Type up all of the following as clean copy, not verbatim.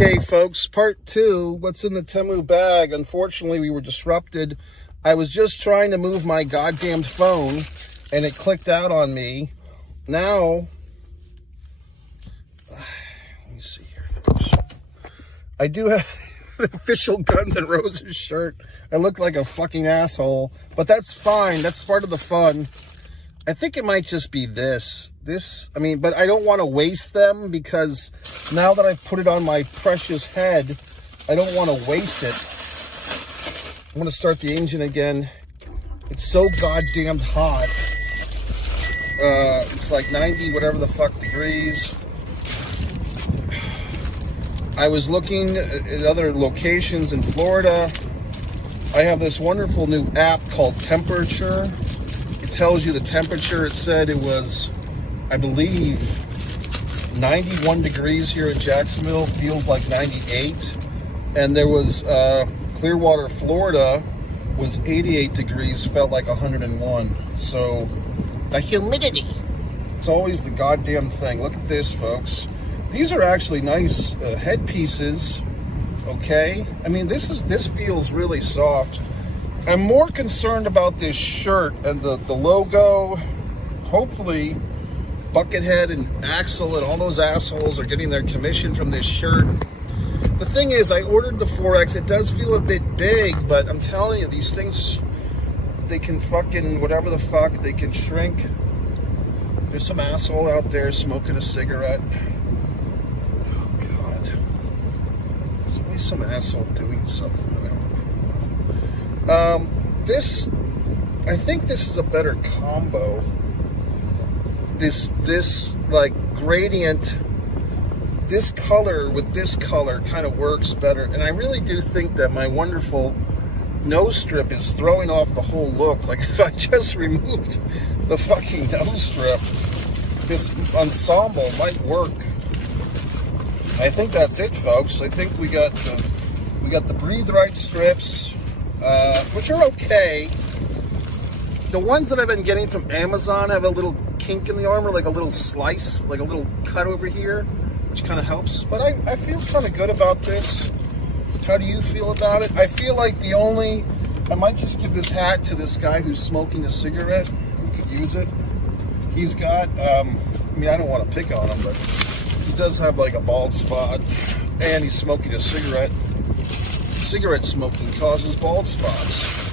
Okay, folks, part two, what's in the Temu bag? Unfortunately, we were disrupted. I was just trying to move my goddamn phone, and it clicked out on me. Now, let me see here, folks. I do have the official Guns N' Roses shirt. I look like a fucking asshole, but that's fine. That's part of the fun. I think it might just be this, but I don't want to waste them because now that I've put it on my precious head, I don't want to waste it. I'm going to start the engine again. It's so goddamn hot. It's like 90 whatever the fuck degrees. I was looking at other locations in Florida. I have this wonderful new app called Temperature. It tells you the temperature. It said it was, I believe, 91 degrees here in Jacksonville. Feels like 98. And there was Clearwater, Florida was 88 degrees. Felt like 101. So the humidity. It's always the goddamn thing. Look at this, folks. These are actually nice headpieces. Okay. I mean, this feels really soft. I'm more concerned about this shirt and the logo. Hopefully, Buckethead and Axel and all those assholes are getting their commission from this shirt. The thing is, I ordered the 4X. It does feel a bit big, but I'm telling you, these things, they can fucking, whatever the fuck, they can shrink. There's some asshole out there smoking a cigarette. Oh, God. There's always some asshole doing something that I don't approve of. I think this is a better combo. This like gradient, this color with this color kind of works better. And I really do think that my wonderful nose strip is throwing off the whole look. Like if I just removed the fucking nose strip, this ensemble might work. I think that's it, folks. I think we got the Breathe Right strips, which are okay. The ones that I've been getting from Amazon have a little kink in the armor, like a little slice, like a little cut over here, which kind of helps. But I feel kind of good about this. How do you feel about it? I feel like I might just give this hat to this guy who's smoking a cigarette, who could use it. He's got, I don't want to pick on him, but he does have like a bald spot, and he's smoking a cigarette. Cigarette smoking causes bald spots.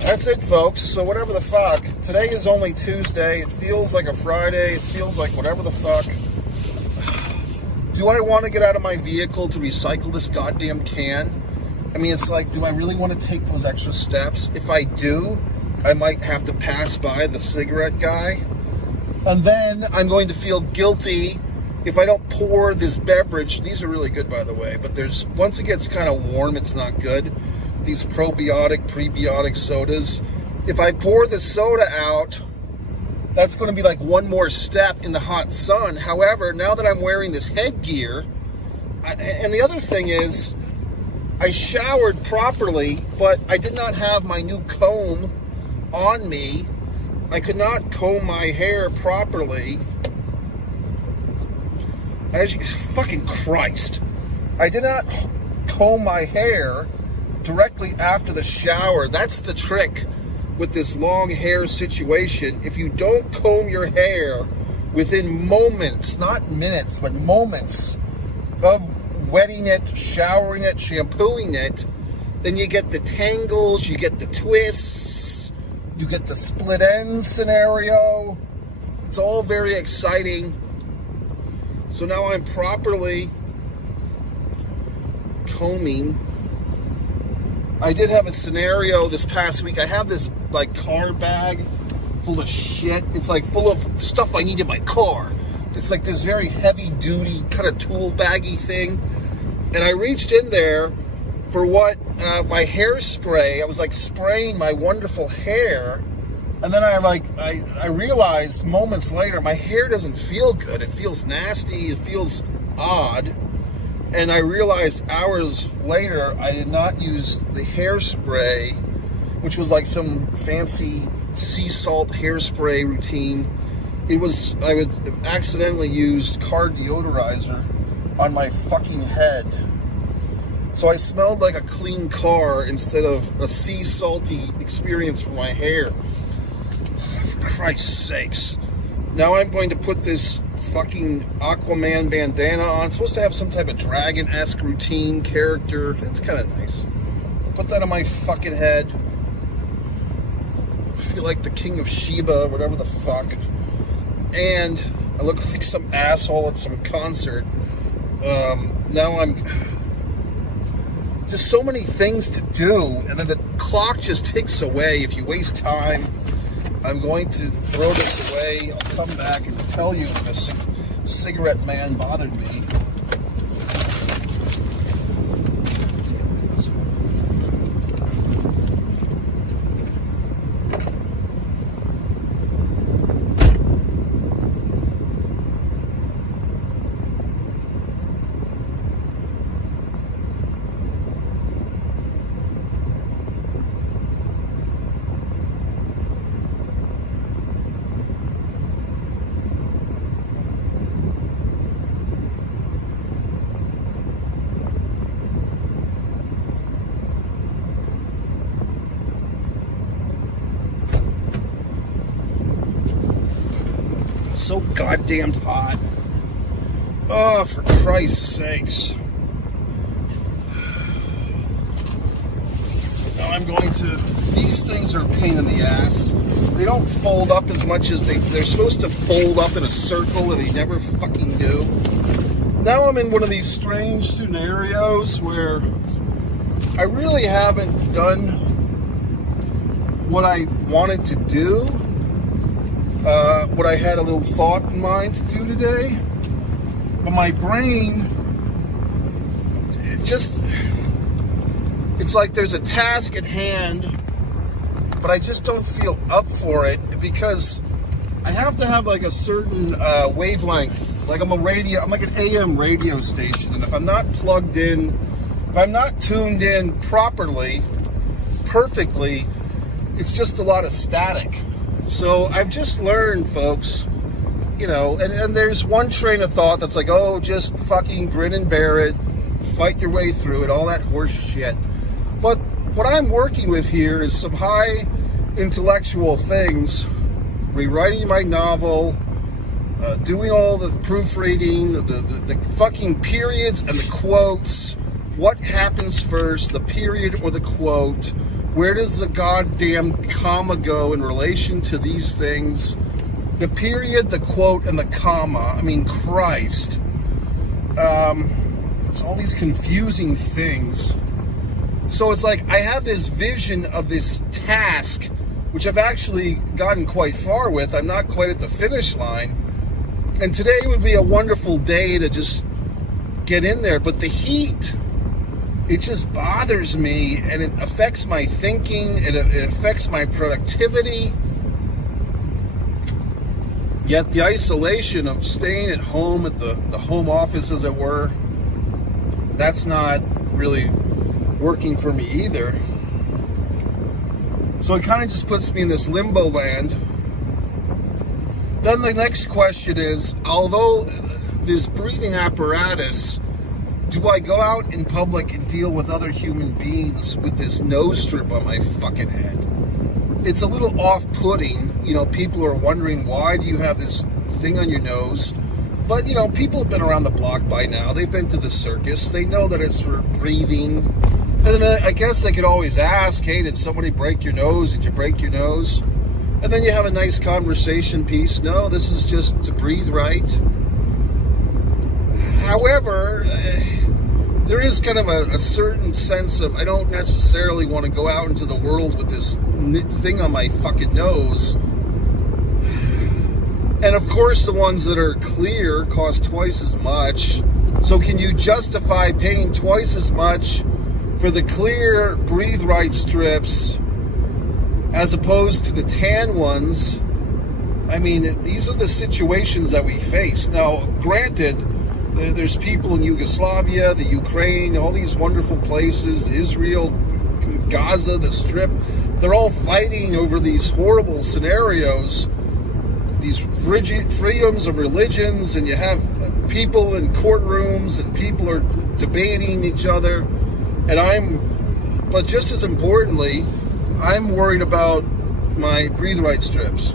That's it, folks. So whatever the fuck. Today is only Tuesday. It feels like a Friday. It feels like whatever the fuck. Do I want to get out of my vehicle to recycle this goddamn can? I mean, it's like, do I really want to take those extra steps? If I do, I might have to pass by the cigarette guy. And then I'm going to feel guilty if I don't pour this beverage. These are really good, by the way. But once it gets kind of warm, it's not good. These probiotic, prebiotic sodas. If I pour the soda out, that's going to be like one more step in the hot sun. However, now that I'm wearing this headgear, and the other thing is, I showered properly, but I did not have my new comb on me. I could not comb my hair properly. Fucking Christ. I did not comb my hair directly after the shower. That's the trick with this long hair situation. If you don't comb your hair within moments, not minutes, but moments of wetting it, showering it, shampooing it, then you get the tangles, you get the twists, you get the split ends scenario. It's all very exciting. So now I'm properly combing. I did have a scenario this past week. I have this like car bag full of shit. It's like full of stuff I need in my car. It's like this very heavy duty kind of tool baggy thing. And I reached in there for my hairspray. I was like spraying my wonderful hair. And then I realized moments later, my hair doesn't feel good. It feels nasty. It feels odd. And I realized hours later, I did not use the hairspray, which was like some fancy sea salt hairspray routine. I accidentally used car deodorizer on my fucking head. So I smelled like a clean car instead of a sea salty experience for my hair. For Christ's sakes. Now I'm going to put this fucking Aquaman bandana on. It's supposed to have some type of dragon-esque routine character. It's kind of nice. Put that on my fucking head. I feel like the king of Sheba, whatever the fuck. And I look like some asshole at some concert. Now I'm... Just so many things to do, and then the clock just ticks away. If you waste time, I'm going to throw this away. I'll come back and tell you if the cigarette man bothered me. So goddamn hot. Oh, for Christ's sakes. Now I'm going to... These things are a pain in the ass. They don't fold up as much as they're supposed to fold up in a circle, and they never fucking do. Now I'm in one of these strange scenarios where I really haven't done what I wanted to do. What I had a little thought in mind to do today, but my brain, it's like there's a task at hand, but I just don't feel up for it because I have to have like a certain wavelength. Like I'm like an AM radio station, and if I'm not plugged in, if I'm not tuned in properly, perfectly, it's just a lot of static. So I've just learned, folks, you know, and there's one train of thought that's like, oh, just fucking grin and bear it, fight your way through it, all that horse shit. But what I'm working with here is some high intellectual things, rewriting my novel, doing all the proofreading, the fucking periods and the quotes, what happens first, the period or the quote. Where does the goddamn comma go in relation to these things? The period, the quote, and the comma. I mean, Christ. It's all these confusing things. So it's like I have this vision of this task, which I've actually gotten quite far with. I'm not quite at the finish line. And today would be a wonderful day to just get in there. But the heat... it just bothers me, and it affects my thinking, it affects my productivity. Yet the isolation of staying at home, at the home office, as it were, that's not really working for me either. So it kind of just puts me in this limbo land. Then the next question is, although this breathing apparatus... do I go out in public and deal with other human beings with this nose strip on my fucking head? It's a little off-putting. You know, people are wondering, why do you have this thing on your nose? But, you know, people have been around the block by now. They've been to the circus. They know that it's for breathing. And then I guess they could always ask, hey, did somebody break your nose? Did you break your nose? And then you have a nice conversation piece. No, this is just to breathe right. However... there is kind of a certain sense of, I don't necessarily want to go out into the world with this thing on my fucking nose. And of course the ones that are clear cost twice as much. So can you justify paying twice as much for the clear Breathe Right strips as opposed to the tan ones? I mean, these are the situations that we face. Now, granted, there's people in Yugoslavia, the Ukraine, all these wonderful places, Israel, Gaza, the Strip. They're all fighting over these horrible scenarios, these freedoms of religions, and you have people in courtrooms and people are debating each other. But just as importantly, I'm worried about my breathe right strips.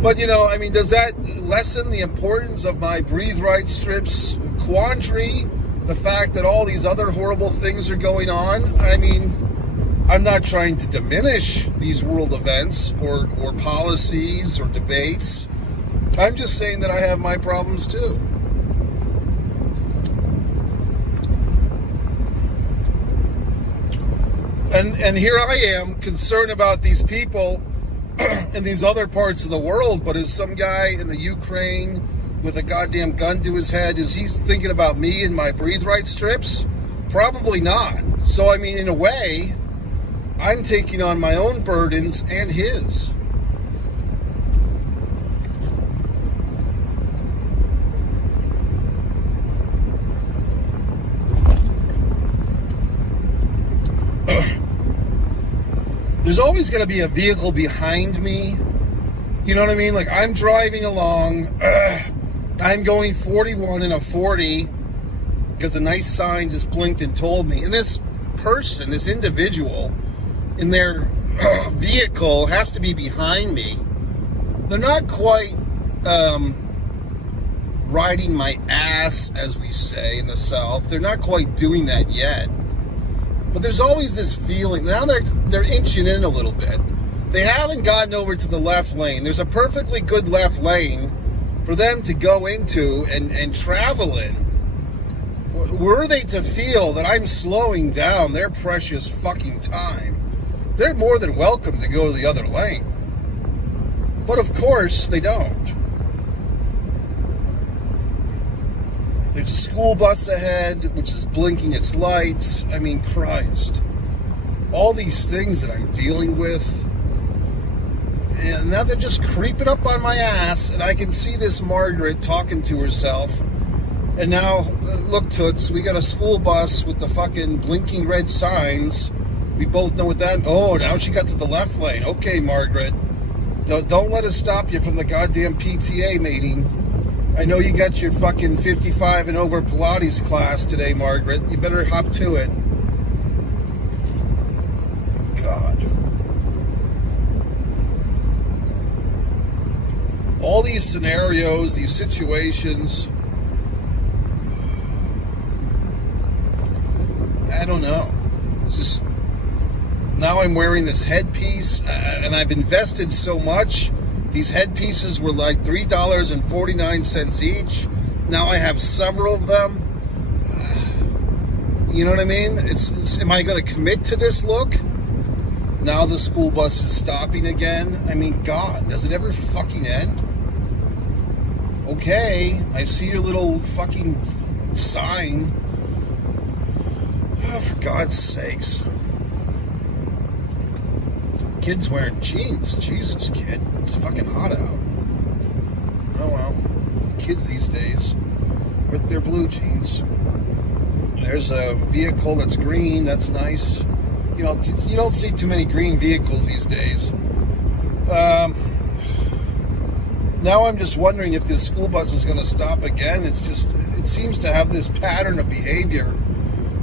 But, does that lessen the importance of my breathe right strips quandary? The fact that all these other horrible things are going on? I'm not trying to diminish these world events or policies or debates. I'm just saying that I have my problems too. And here I am concerned about these people in these other parts of the world, but is some guy in the Ukraine with a goddamn gun to his head, is he thinking about me and my breathe right strips? Probably not. So, in a way, I'm taking on my own burdens and his. There's always going to be a vehicle behind me. You know what I mean? Like, I'm driving along. I'm going 41 in a 40 because a nice sign just blinked and told me. And this person, this individual, in their vehicle has to be behind me. They're not quite riding my ass, as we say in the South. They're not quite doing that yet. But there's always this feeling. Now they're inching in a little bit. They haven't gotten over to the left lane. There's a perfectly good left lane for them to go into and travel in. Were they to feel that I'm slowing down their precious fucking time, they're more than welcome to go to the other lane. But of course they don't. There's a school bus ahead, which is blinking its lights. Christ. All these things that I'm dealing with. And now they're just creeping up on my ass, and I can see this Margaret talking to herself. And now, look, Toots, we got a school bus with the fucking blinking red signs. We both know what that... Oh, now she got to the left lane. Okay, Margaret. Don't let us stop you from the goddamn PTA meeting. I know you got your fucking 55 and over Pilates class today, Margaret. You better hop to it. God. All these scenarios, these situations, I don't know. It's just, now I'm wearing this headpiece, and I've invested so much. These headpieces were like $3.49 each. Now I have several of them. You know what I mean? Am I going to commit to this look? Now the school bus is stopping again. God, does it ever fucking end? Okay, I see your little fucking sign. Oh, for God's sakes. Kid's wearing jeans. Jesus, kid. It's fucking hot out. Oh, well. Kids these days with their blue jeans. There's a vehicle that's green. That's nice. You don't see too many green vehicles these days. Now I'm just wondering if this school bus is going to stop again. It seems to have this pattern of behavior.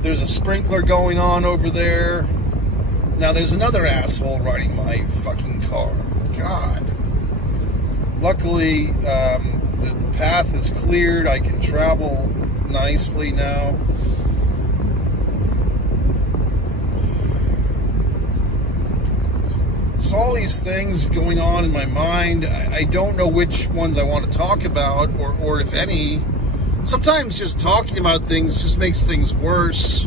There's a sprinkler going on over there. Now there's another asshole riding my fucking car. God. Luckily, the path is cleared. I can travel nicely now. So all these things going on in my mind. I don't know which ones I want to talk about, or if any. Sometimes just talking about things just makes things worse,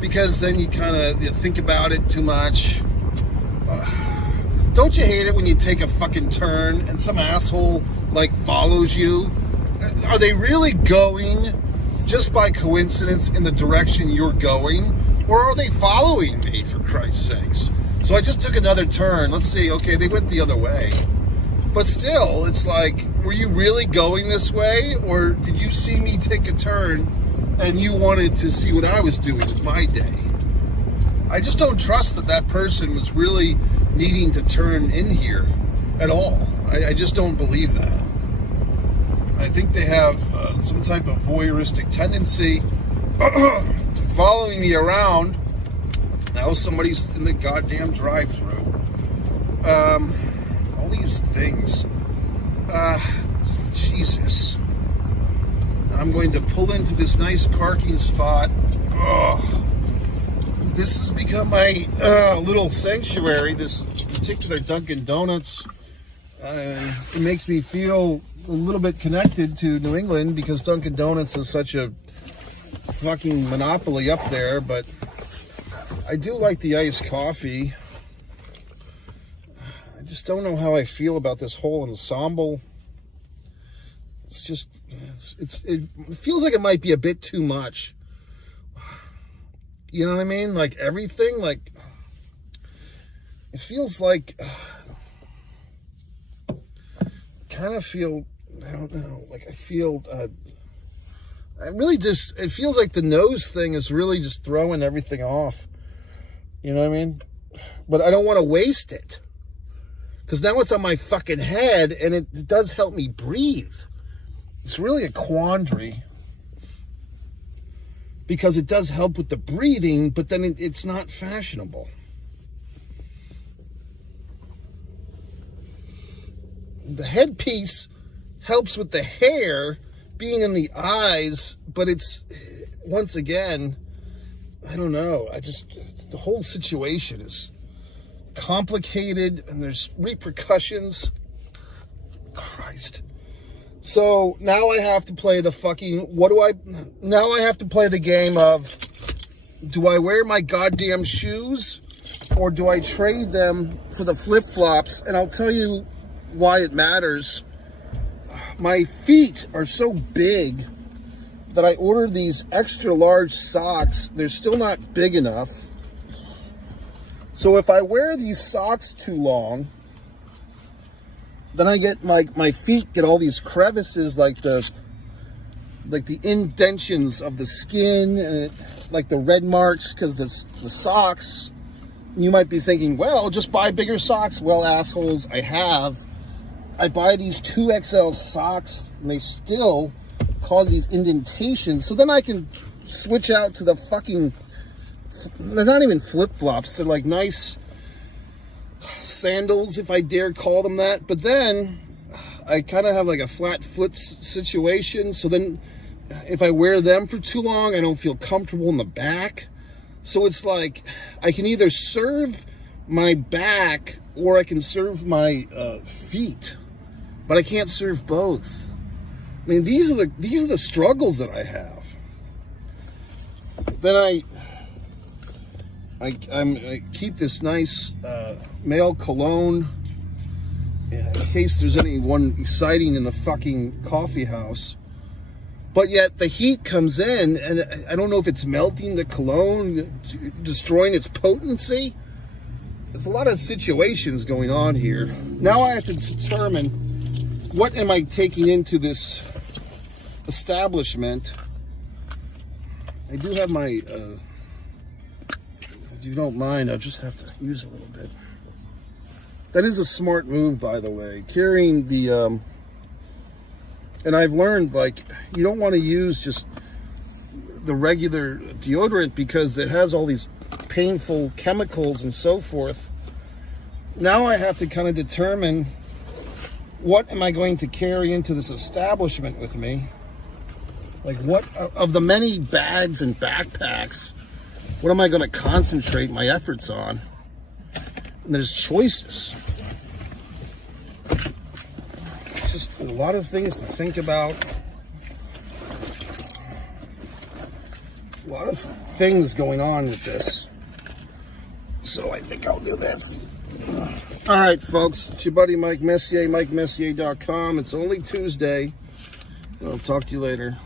because then you kind of think about it too much. Don't you hate it when you take a fucking turn and some asshole follows you? Are they really going just by coincidence in the direction you're going, or are they following me, for Christ's sakes? So I just took another turn. Let's see. Okay, they went the other way. But still, it's like, were you really going this way? Or did you see me take a turn and you wanted to see what I was doing with my day? I just don't trust that person was really needing to turn in here at all. I just don't believe that. I think they have some type of voyeuristic tendency to following me around. Now somebody's in the goddamn drive-thru. All these things. Jesus. I'm going to pull into this nice parking spot. Oh, this has become my little sanctuary, this particular Dunkin' Donuts. It makes me feel a little bit connected to New England because Dunkin' Donuts is such a fucking monopoly up there, but I do like the iced coffee. I just don't know how I feel about this whole ensemble. It's just, it feels like it might be a bit too much. You know what I mean? Like everything, like, it feels like, kind of feel, I don't know, like I feel, I really just, it feels like the nose thing is really just throwing everything off. You know what I mean? But I don't want to waste it. Because now it's on my fucking head and it does help me breathe. It's really a quandary. Because it does help with the breathing, but then it's not fashionable. The headpiece helps with the hair being in the eyes, but it's, once again, I don't know. The whole situation is complicated and there's repercussions. Christ. So now I have to play the fucking, now I have to play the game of, do I wear my goddamn shoes or do I trade them for the flip-flops? And I'll tell you why it matters. My feet are so big that I ordered these extra large socks. They're still not big enough. So if I wear these socks too long, then I get my feet get all these crevices, like the indentions of the skin, and like the red marks because the socks. You might be thinking, well, just buy bigger socks. Well, assholes, I buy these 2XL socks and they still cause these indentations. So then I can switch out to the fucking, they're not even flip-flops. They're like nice sandals, if I dare call them that. But then I kind of have like a flat foot situation. So then if I wear them for too long, I don't feel comfortable in the back. So it's like I can either serve my back or I can serve my feet, but I can't serve both. I mean, these are the struggles that I have. Then I keep this nice male cologne in case there's anyone exciting in the fucking coffee house. But yet the heat comes in and I don't know if it's melting the cologne, destroying its potency. There's a lot of situations going on here. Now I have to determine what am I taking into this establishment. I do have my, if you don't mind, I'll just have to use a little bit. That is a smart move, by the way. Carrying the, and I've learned, like, you don't want to use just the regular deodorant because it has all these painful chemicals and so forth. Now I have to kind of determine what am I going to carry into this establishment with me. Like, what of the many bags and backpacks, what am I going to concentrate my efforts on? And there's choices. It's just a lot of things to think about. There's a lot of things going on with this. So I think I'll do this. All right, folks. It's your buddy Mike Messier, MikeMessier.com. It's only Tuesday. I'll talk to you later.